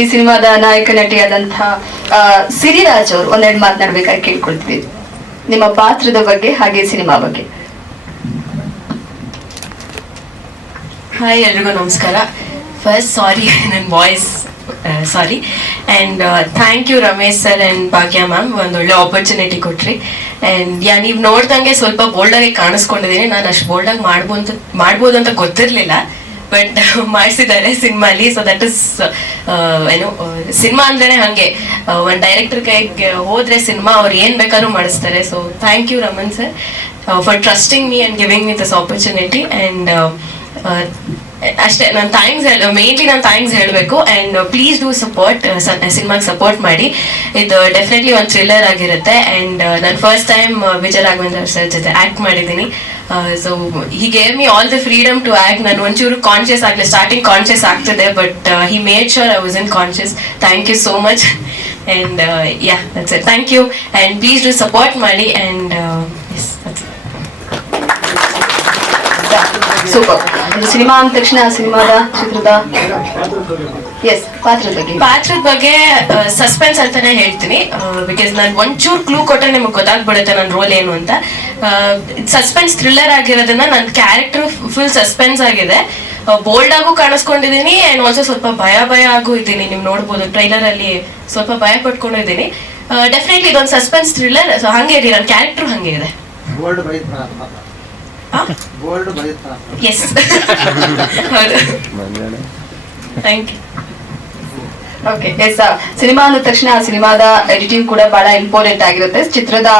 ಈ ಸಿನಿಮಾದ ನಾಯಕ ನಟಿಯಾದಂತಹ ಸಿರಿರಾಜ್ ಅವರು ಒಂದೆರಡು ಮಾತನಾಡ್ಬೇಕಾಗಿ ಕೇಳ್ಕೊಳ್ತೀವಿ. ನಿಮ್ಮ ಪಾತ್ರದ ಬಗ್ಗೆ ಹಾಗೆ ಸಿನಿಮಾ ಬಗ್ಗೆ. ಹಾಯ್ ಎಲ್ರಿಗೂ ನಮಸ್ಕಾರ. ಫಸ್ಟ್ ಸಾರಿ ನನ್ನ voice sorry and thank you Ramesh sir and Bhagya ma'am ಒಂದು ಒಳ್ಳೆ ಆಪರ್ಚುನಿಟಿ ಕೊಟ್ರಿ. ಆ್ಯಂಡ್ ಯಾ, ನೀವು ನೋಡ್ದಂಗೆ ಸ್ವಲ್ಪ ಬೋಲ್ಡಾಗಿ ಕಾಣಿಸ್ಕೊಂಡಿದ್ದೀನಿ ನಾನು ಅಷ್ಟು ಬೋಲ್ಡಾಗಿ ಮಾಡ್ಬೋದು ಮಾಡ್ಬೋದು ಅಂತ ಗೊತ್ತಿರಲಿಲ್ಲ. ಬಟ್ ಮಾಡಿಸಿದ್ದಾರೆ ಸಿನಿಮಾಲಿ. ಸೊ ದಟ್ ಇಸ್ ಏನು ಸಿನಿಮಾ ಅಂದ್ರೆ ಹಾಗೆ. ಒಂದು ಡೈರೆಕ್ಟರ್ ಕೈಗೆ ಹೋದ್ರೆ ಸಿನಿಮಾ ಅವ್ರು ಏನ್ ಬೇಕಾದ್ರೂ ಮಾಡಿಸ್ತಾರೆ. So thank you Raman sir for trusting me and giving me this opportunity and ಅಷ್ಟೇ, ನಾನು ಥ್ಯಾಂಕ್ಸ್ ಹೇಳ ಮೇನ್ಲಿ ನಾನು ಥ್ಯಾಂಕ್ಸ್ ಹೇಳಬೇಕು. ಆ್ಯಂಡ್ ಪ್ಲೀಸ್ ಡೂ ಸಪೋರ್ಟ್ ಸಿನಿಮಾಗೆ ಸಪೋರ್ಟ್ ಮಾಡಿ. ಇದು ಡೆಫಿನೆಟ್ಲಿ ಒಂದು ಥ್ರಿಲ್ಲರ್ ಆಗಿರುತ್ತೆ. ಆ್ಯಂಡ್ ನಾನು first time Vijaya Raghavendra sir ಜೊತೆ ಆ್ಯಕ್ಟ್ ಮಾಡಿದ್ದೀನಿ. So he gave me all the freedom to act ನಾನು ಒಂಚೂರು ಕಾನ್ಷಿಯಸ್ ಆಗಲಿ ಸ್ಟಾರ್ಟಿಂಗ್ ಕಾನ್ಷಿಯಸ್ ಆಗ್ತದೆ but he made sure I was in conscious thank you so much and yeah that's it thank you and please do support ಮಾಡಿ and super cinema ಅಂದ ತಕ್ಷಣ ಆ ಸಿನಿಮಾದ ಚಿತ್ರದ? ಎಸ್ ಪಾತ್ರದ ಬಗ್ಗೆ. ಪಾತ್ರದ ಬಗ್ಗೆ ಸಸ್ಪೆನ್ಸ್ ಅಂತಾನೆ ಹೇಳ್ತೀನಿ. ಬಿಕಾಸ್ ನಾನು ಒಂಚೂರು ಕ್ಲೂ ಕೊಟ್ಟರೆ ನಿಮಗೆ ಗೊತ್ತಾಗ್ಬಿಡುತ್ತೆ ನನ್ನ ರೋಲ್ ಏನು ಅಂತ. ಸಸ್ಪೆನ್ಸ್ ಥ್ರಿಲ್ಲರ್ ಆಗಿರೋದನ್ನ ನನ್ನ ಕ್ಯಾರೆಕ್ಟರ್ ಫುಲ್ ಸಸ್ಪೆನ್ಸ್ ಆಗಿದೆ. ಬೋಲ್ಡ್ ಆಗು ಕಾಣಿಸ್ಕೊಂಡಿದ್ದೀನಿ ಆ್ಯಂಡ್ ಆಲ್ಸೋ ಸ್ವಲ್ಪ ಭಯ ಭಯ ಆಗು ಇದ್ದೀನಿ. ನೀವು ನೋಡ್ಬೋದು ಟ್ರೈಲರ್ ಅಲ್ಲಿ ಸ್ವಲ್ಪ ಭಯ ಪಟ್ಕೊಂಡಿದ್ದೀನಿ ಡೆಫಿನೆಟ್ಲಿ ಇದೊಂದು ಸಸ್ಪೆನ್ಸ್ ಥ್ರಿಲ್ಲರ್ ಸೊ ಹಂಗೆ ಇದೆ ನನ್ನ ಕ್ಯಾರೆಕ್ಟರ್ ಹಂಗೆ ಇದೆ. Gold ಬೈತ್ರ yes thank you okay yes cinema ಅಂದ ತಕ್ಷಣ ಆ ಸಿನಿಮಾದ ಎಡಿಟಿಂಗ್ ಕೂಡ ಬಹಳ ಇಂಪಾರ್ಟೆಂಟ್ ಆಗಿರುತ್ತೆ. ಚಿತ್ರದ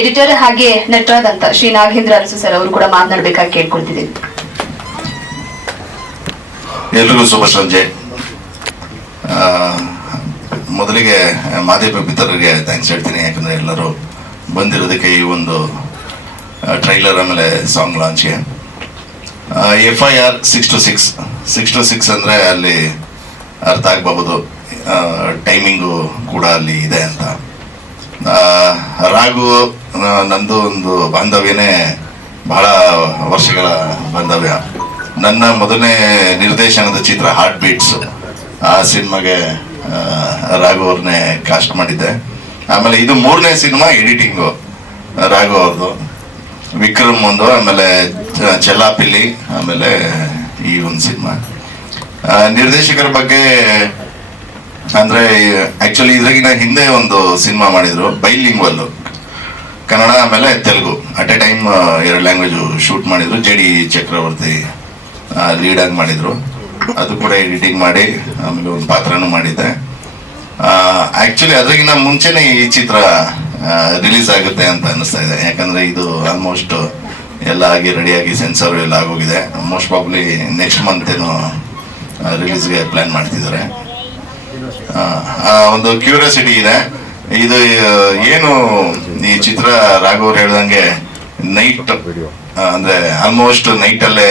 ಎಡಿಟರ್ ಹಾಗೆ ನಟರಾದಂತ ಶ್ರೀ ನಾಗೇಂದ್ರ ಅರಸು ಸರ್ ಅವರು ಕೂಡ ಮಾತನಾಡಬೇಕಾಗಿ ಕೇಳ್ಕೊಳ್ತಿದ್ದೀನಿ. ಎಲ್ರಿಗೂ ಶುಭ ಸಂಜೆ. ಮೊದಲಿಗೆ ಮಾದೇಪ ಪಿತರಿಗೆ ಥ್ಯಾಂಕ್ಸ್ ಹೇಳ್ತೀನಿ. ಯಾಕಂದರೆ ಎಲ್ಲರೂ ಬಂದಿರೋದಕ್ಕೆ ಈ ಒಂದು ಟ್ರೈಲರ್ ಆಮೇಲೆ song ಲಾಂಚ್ಗೆ F I R six two six six two six ಅಂದರೆ ಅಲ್ಲಿ ಅರ್ಥ ಆಗಬಹುದು. ಟೈಮಿಂಗು ಕೂಡ ಅಲ್ಲಿ ಇದೆ ಅಂತ. ರಾಗು ನಂದು ಒಂದು ಬಾಂಧವ್ಯನೇ ಬಹಳ ವರ್ಷಗಳ ಬಾಂಧವ್ಯ. ನನ್ನ ಮೊದಲನೇ ನಿರ್ದೇಶನದ ಚಿತ್ರ ಹಾರ್ಟ್ ಬೀಟ್ಸ್ ಆ ಸಿನಿಮಾಗೆ ರಾಘು ಅವ್ರನ್ನೇ ಕಾಸ್ಟ್ ಮಾಡಿದ್ದೆ. ಆಮೇಲೆ ಇದು ಮೂರನೇ ಸಿನಿಮಾ ಎಡಿಟಿಂಗು ರಾಘು ಅವ್ರದ್ದು. ವಿಕ್ರಮ್ ಒಂದು, ಆಮೇಲೆ ಚಲಾಪಿಲಿ ಆಮೇಲೆ ಈ ಒಂದು ಸಿನಿಮಾ. ನಿರ್ದೇಶಕರ ಬಗ್ಗೆ, ಅಂದ್ರೆ ಆಕ್ಚುಲಿ ಇದ್ರಾಗಿನ ಹಿಂದೆ ಒಂದು ಸಿನಿಮಾ ಮಾಡಿದ್ರು ಬೈಲಿಂಗ್ವಲ್ ಕನ್ನಡ, ಆಮೇಲೆ ತೆಲುಗು. ಅಟ್ ಎ ಟೈಮ್ ಎರಡು ಲ್ಯಾಂಗ್ವೇಜ್ ಶೂಟ್ ಮಾಡಿದ್ರು. ಜೆ ಡಿ ಚಕ್ರವರ್ತಿ ಲೀಡ್ ಆಗಿ ಮಾಡಿದ್ರು. ಅದು ಕೂಡ ಎಡಿಟಿಂಗ್ ಮಾಡಿ, ಆಮೇಲೆ ಒಂದು ಪಾತ್ರನೂ ಮಾಡಿದ್ದೆ. ಆಕ್ಚುಲಿ ಅದ್ರಾಗಿನ ಮುಂಚೆನೆ ಈ ಚಿತ್ರ ರಿಲೀಸ್ ಆಗುತ್ತೆ ಅಂತ ಅನಿಸ್ತಾ ಇದೆ. ಯಾಕಂದರೆ ಇದು ಆಲ್ಮೋಸ್ಟ್ ಎಲ್ಲ ಆಗಿ ರೆಡಿಯಾಗಿ ಸೆನ್ಸರ್ ಎಲ್ಲ ಆಗೋಗಿದೆ. ಮೋಸ್ಟ್ ಪ್ರಾಬ್ಲಿ ನೆಕ್ಸ್ಟ್ ಮಂತ್ ಏನೋ ರಿಲೀಸ್ಗೆ ಪ್ಲ್ಯಾನ್ ಮಾಡ್ತಿದ್ದಾರೆ. ಒಂದು ಕ್ಯೂರಿಯಾಸಿಟಿ ಇದೆ. ಇದು, ಏನು ಈ ಚಿತ್ರ ರಾಘವ್ರು ಹೇಳ್ದಂಗೆ ನೈಟ್ ಅಂದ್ರೆ ಆಲ್ಮೋಸ್ಟ್ ನೈಟ್ ಅಲ್ಲೇ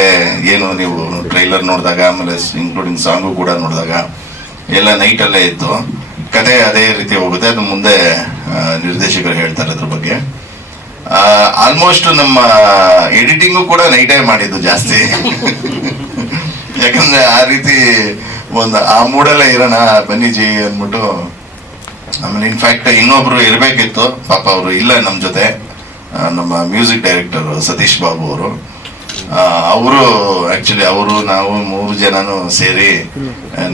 ಏನು ನೀವು ಟ್ರೈಲರ್ ನೋಡಿದಾಗ, ಆಮೇಲೆ ಇನ್ಕ್ಲೂಡಿಂಗ್ ಸಾಂಗು ಕೂಡ ನೋಡಿದಾಗ, ಎಲ್ಲ ನೈಟ್ ಅಲ್ಲೇ ಇತ್ತು. ಕತೆ ಅದೇ ರೀತಿ ಹೋಗುತ್ತೆ. ಅದು ಮುಂದೆ ನಿರ್ದೇಶಕರು ಹೇಳ್ತಾರೆ ಅದ್ರ ಬಗ್ಗೆ. ಆಲ್ಮೋಸ್ಟ್ ನಮ್ಮ ಎಡಿಟಿಂಗು ಕೂಡ ನೈಟೇ ಮಾಡಿದ್ದು ಜಾಸ್ತಿ. ಯಾಕಂದ್ರೆ ಆ ರೀತಿ ಒಂದು, ಆ ಮೂಡಲ್ಲೇ ಇರೋಣ, ಬನ್ನಿ ಜಿ ಅಂದ್ಬಿಟ್ಟು. ಆಮೇಲೆ ಇನ್ಫ್ಯಾಕ್ಟ್ ಇನ್ನೊಬ್ರು ಇರಬೇಕಿತ್ತು. ಪಾಪ ಅವರು ಇಲ್ಲ ನಮ್ಮ ಜೊತೆ. ನಮ್ಮ ಮ್ಯೂಸಿಕ್ ಡೈರೆಕ್ಟರ್ ಸತೀಶ್ ಬಾಬು ಅವರು. ಅವರು ಆಕ್ಚುಲಿ ಅವರು, ನಾವು ಮೂರು ಜನನು ಸೇರಿ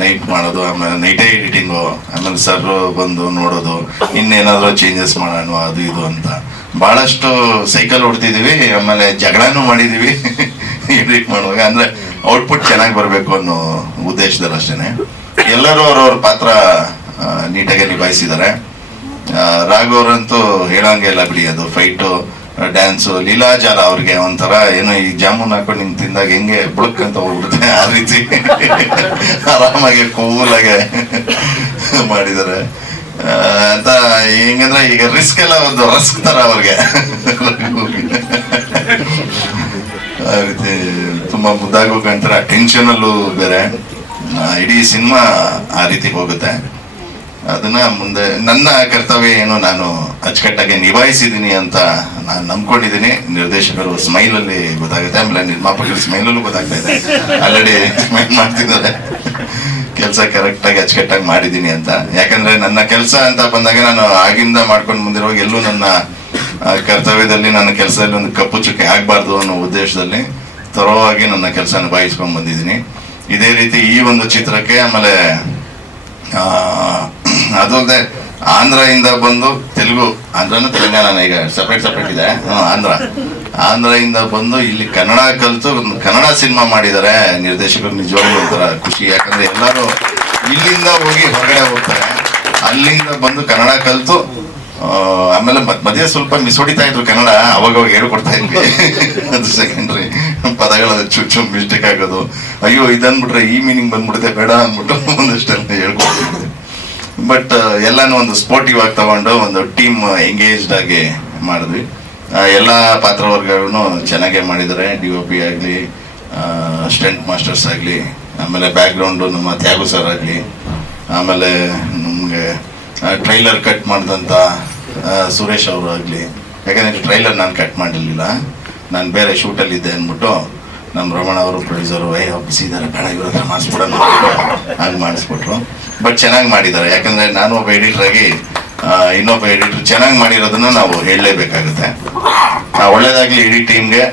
ನೈಟ್ ಮಾಡೋದು, ಆಮೇಲೆ ನೈಟೇ ಎಡಿಟಿಂಗು ಆಮೇಲೆ ಸರ್ ಬಂದು ನೋಡೋದು, ಇನ್ನೇನಾದ್ರೂ ಚೇಂಜಸ್ ಮಾಡೋಣ, ಅದು ಇದು ಅಂತ. ಬಹಳಷ್ಟು ಸೈಕಲ್ ಹೊಡ್ತಿದೀವಿ, ಆಮೇಲೆ ಜಗಳನೂ ಮಾಡಿದೀವಿ ಎಡಿಟ್ ಮಾಡುವಾಗ. ಅಂದ್ರೆ ಔಟ್ಪುಟ್ ಚೆನ್ನಾಗಿ ಬರಬೇಕು ಅನ್ನೋ ಉದ್ದೇಶದಲ್ಲಿ ಅಷ್ಟೇನೆ. ಎಲ್ಲರೂ ಅವ್ರವ್ರ ಪಾತ್ರ ನೀಟಾಗಿ ನಿಭಾಯಿಸಿದ್ದಾರೆ. ರಾಘವ್ರಂತೂ ಹೇಳಂಗೆ ಇಲ್ಲ ಬಿಡಿ, ಅದು ಫೈಟು ಡ್ಯಾನ್ಸು ಲೀಲಾಜಾಲ ಅವ್ರಿಗೆ ಒಂಥರ ಏನೋ ಈ ಜಾಮೂನ್ ಹಾಕೊಂಡು ನಿಂಗೆ ತಿಂದಾಗ ಹೆಂಗೆ ಬುಡಕ್ ಅಂತ ಹೋಗ್ಬಿಡುತ್ತೆ ಆ ರೀತಿ. ಆರಾಮಾಗಿ ಕೂಲಾಗೆ ಮಾಡಿದ್ದಾರೆ. ಅಂತ ಹೆಂಗಂದ್ರೆ ಈಗ ರಿಸ್ಕ್ ಎಲ್ಲ ಒಂದು ರಸ್ಕ್ ತರ ಅವ್ರಿಗೆ. ಆ ರೀತಿ ತುಂಬಾ ಮುದ್ದಾಗೂ ಕಾಣ್ತಾರೆ ಟೆನ್ಷನ್ ಅಲ್ಲೂ ಬೇರೆ. ಇಡೀ ಸಿನಿಮಾ ಆ ರೀತಿ ಹೋಗುತ್ತೆ. ಅದನ್ನ ಮುಂದೆ ನನ್ನ ಕರ್ತವ್ಯ ಏನು ನಾನು ಅಚ್ಚುಕಟ್ಟಾಗಿ ನಿಭಾಯಿಸಿದ್ದೀನಿ ಅಂತ ನಾನು ನಂಬ್ಕೊಂಡಿದ್ದೀನಿ. ನಿರ್ದೇಶಕರು ಸ್ಮೈಲ್ ಅಲ್ಲಿ ಗೊತ್ತಾಗುತ್ತೆ, ಆಮೇಲೆ ನಿರ್ಮಾಪಕರು ಸ್ಮೈಲ್ ಅಲ್ಲೂ ಗೊತ್ತಾಗ್ತಾ ಇದೆ. ಆಲ್ರೆಡಿ ಸ್ಮೈಲ್ ಮಾಡ್ತಿದ್ದಾರೆ. ಕೆಲಸ ಕರೆಕ್ಟಾಗಿ ಅಚ್ಚುಕಟ್ಟಾಗಿ ಮಾಡಿದ್ದೀನಿ ಅಂತ. ಯಾಕಂದ್ರೆ ನನ್ನ ಕೆಲಸ ಅಂತ ಬಂದಾಗ ನಾನು ಆಗಿಂದ ಮಾಡ್ಕೊಂಡು ಬಂದಿರುವಾಗ ಎಲ್ಲೂ ನನ್ನ ಕರ್ತವ್ಯದಲ್ಲಿ, ನನ್ನ ಕೆಲಸದಲ್ಲಿ ಒಂದು ಕಪ್ಪು ಚುಕ್ಕೆ ಆಗಬಾರ್ದು ಅನ್ನೋ ಉದ್ದೇಶದಲ್ಲಿ ತರವಾಗಿ ನನ್ನ ಕೆಲಸ ನಿಭಾಯಿಸ್ಕೊಂಡು ಬಂದಿದ್ದೀನಿ. ಇದೇ ರೀತಿ ಈ ಒಂದು ಚಿತ್ರಕ್ಕೆ ಆಮೇಲೆ ಆ, ಅದು ಅಲ್ಲದೆ ಆಂಧ್ರದಿಂದ ಬಂದು ತೆಲುಗು ಆಂಧ್ರನ ತೆಲಂಗಾಣ ಈಗ ಸಪ್ರೇಟ್ ಸಪ್ರೇಟ್ ಇದೆ. ಆಂಧ್ರ. ಆಂಧ್ರದಿಂದ ಬಂದು ಇಲ್ಲಿ ಕನ್ನಡ ಕಲಿತು ಒಂದು ಕನ್ನಡ ಸಿನಿಮಾ ಮಾಡಿದ್ದಾರೆ. ನಿರ್ದೇಶಕರು ನಿಜವಾಗ್ಲೂ ಒಂಥರ ಖುಷಿ. ಯಾಕಂದ್ರೆ ಎಲ್ಲರೂ ಇಲ್ಲಿಂದ ಹೋಗಿ ಹೊರಗಡೆ ಹೋಗ್ತಾರೆ. ಅಲ್ಲಿಂದ ಬಂದು ಕನ್ನಡ ಕಲಿತು ಆಮೇಲೆ ಮಧ್ಯೆ ಸ್ವಲ್ಪ ಮಿಸ್ ಹೊಡಿತಾ ಇದ್ರು ಕನ್ನಡ. ಅವಾಗ ಅವಾಗ ಹೇಳ್ಕೊಡ್ತಾ ಇದ್ವಿ. ಅದು ಸೆಕೆಂಡ್ರಿ ಪದಗಳ ಚುಚ್ಚು ಮಿಸ್ಟೇಕ್ ಆಗೋದು. ಅಯ್ಯೋ ಇದನ್ಬಿಟ್ರೆ ಈ ಮೀನಿಂಗ್ ಬಂದ್ಬಿಡುತ್ತೆ ಬೇಡ ಅಂದ್ಬಿಟ್ಟು ಒಂದಷ್ಟೆಲ್ಲ ಹೇಳ್ಕೊಡ್ತಿದ್ವಿ. ಬಟ್ ಎಲ್ಲಾನು ಒಂದು ಸ್ಪೋರ್ಟಿವ್ ಆಗಿ ತಗೊಂಡು ಒಂದು ಟೀಮ್ ಎಂಗೇಜ್ಡ್ ಆಗಿ ಮಾಡಿದ್ವಿ. ಎಲ್ಲ ಪಾತ್ರವರ್ಗಗಳನ್ನು ಚೆನ್ನಾಗೇ ಮಾಡಿದ್ದಾರೆ. ಡಿ ಒ ಪಿ ಆಗಲಿ ಸ್ಟೆಂಟ್ ಮಾಸ್ಟರ್ಸ್ ಆಗಲಿ, ಆಮೇಲೆ ಬ್ಯಾಕ್ಗ್ರೌಂಡು ನಮ್ಮ ತ್ಯಾಗು ಸರ್ ಆಗಲಿ, ಆಮೇಲೆ ನಮಗೆ ಟ್ರೈಲರ್ ಕಟ್ ಮಾಡಿದಂಥ ಸುರೇಶ್ ಅವರು ಆಗಲಿ. ಯಾಕಂದರೆ ಟ್ರೈಲರ್ ನಾನು ಕಟ್ ಮಾಡಿರಲಿಲ್ಲ. ನಾನು ಬೇರೆ ಶೂಟಲ್ಲಿದ್ದೆ ಅಂದ್ಬಿಟ್ಟು ನಮ್ಮ ರಮಣ ಅವರು ಪ್ರೊಡ್ಯೂಸರ್ ವೈ ಹಬ್ಬಿಸಿದ್ದಾರೆ ಬೇಡ, ಇವ್ರ ಮಾಡಿಸ್ಬಿಡೋಣ. ಹಂಗೆ ಮಾಡಿಸ್ಬಿಟ್ರು. ಬಟ್ ಚೆನ್ನಾಗಿ ಮಾಡಿದ್ದಾರೆ. ಯಾಕಂದರೆ ನಾನು ಒಬ್ಬ ಎಡಿಟ್ರಾಗಿ ಇನ್ನೊಬ್ಬ ಎಡಿಟರ್ ಚೆನ್ನಾಗಿ ಮಾಡಿರೋದನ್ನು ನಾವು ಹೇಳಲೇಬೇಕಾಗುತ್ತೆ. ಒಳ್ಳೇದಾಗಲಿ ಇಡೀ ಟೀಮ್ಗೆ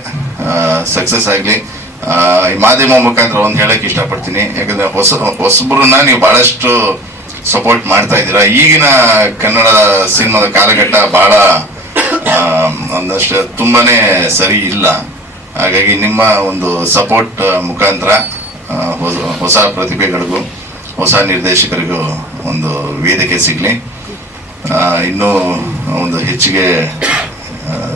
ಸಕ್ಸಸ್ ಆಗಲಿ. ಈ ಮಾಧ್ಯಮ ಮುಖಾಂತರ ಒಂದು ಹೇಳಕ್ಕೆ ಇಷ್ಟಪಡ್ತೀನಿ. ಯಾಕಂದರೆ ಹೊಸ, ಹೊಸಬ್ರನ್ನ ನೀವು ಭಾಳಷ್ಟು ಸಪೋರ್ಟ್ ಮಾಡ್ತಾ ಇದ್ದೀರಾ. ಈಗಿನ ಕನ್ನಡ ಸಿನಿಮಾದ ಕಾಲಘಟ್ಟ ಭಾಳ ಒಂದಷ್ಟು ತುಂಬಾ ಸರಿ ಇಲ್ಲ. ಹಾಗಾಗಿ ನಿಮ್ಮ ಒಂದು ಸಪೋರ್ಟ್ ಮುಖಾಂತರ ಹೊಸ- ಪ್ರತಿಭೆಗಳಿಗೂ, ಹೊಸ ನಿರ್ದೇಶಕರಿಗೂ ಒಂದು ವೇದಿಕೆ ಸಿಗಲಿ. ಇನ್ನೂ ಒಂದು ಹೆಚ್ಚಿಗೆ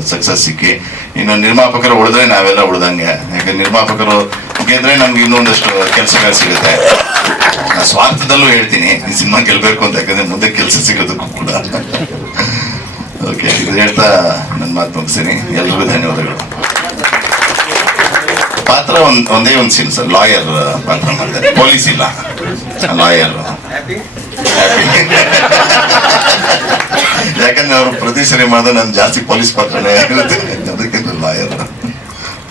ಸಕ್ಸಸ್ ಸಿಕ್ಕಿ. ಇನ್ನು ನಿರ್ಮಾಪಕರು ಉಳಿದ್ರೆ ನಾವೆಲ್ಲ ಉಳ್ದಂಗೆ. ಯಾಕಂದ್ರೆ ನಿರ್ಮಾಪಕರು ಗೆದ್ರೆ ನಮ್ಗೆ ಇನ್ನೊಂದಷ್ಟು ಕೆಲಸಗಳು ಸಿಗುತ್ತೆ. ಸ್ವಾರ್ಥದಲ್ಲೂ ಹೇಳ್ತೀನಿ, ಈ ಸಿನಿಮಾ ಗೆಲ್ಬೇಕು ಅಂತ, ಯಾಕಂದ್ರೆ ಮುಂದೆ ಕೆಲಸ ಸಿಗೋದಕ್ಕೂ ಕೂಡ. ಓಕೆ ಇದು ಹೇಳ್ತಾ ನನ್ನ ಮಾತು ಮುಗಿಸ್ತೀನಿ. ಎಲ್ರಿಗೂ ಧನ್ಯವಾದಗಳು. ಪಾತ್ರ ಒಂದು ಒಂದೇ ಒಂದು ಸೀನ್ ಸರ್. ಲಾಯರ್ ಪಾತ್ರ ಮಾಡಿದ್ದಾರೆ ಪೊಲೀಸ್ ಇಲ್ಲ. ಲಾಯರ್ ಯಾಕಂದ್ರೆ ಅವರು ಪ್ರತಿ ಸರಿ ಮಾಡಿದ್ರೆ ನಾನು ಜಾಸ್ತಿ ಪೊಲೀಸ್ ಪಾತ್ರನೇ ಇರುತ್ತೆ ಅದಕ್ಕೆ ಲಾಯರ್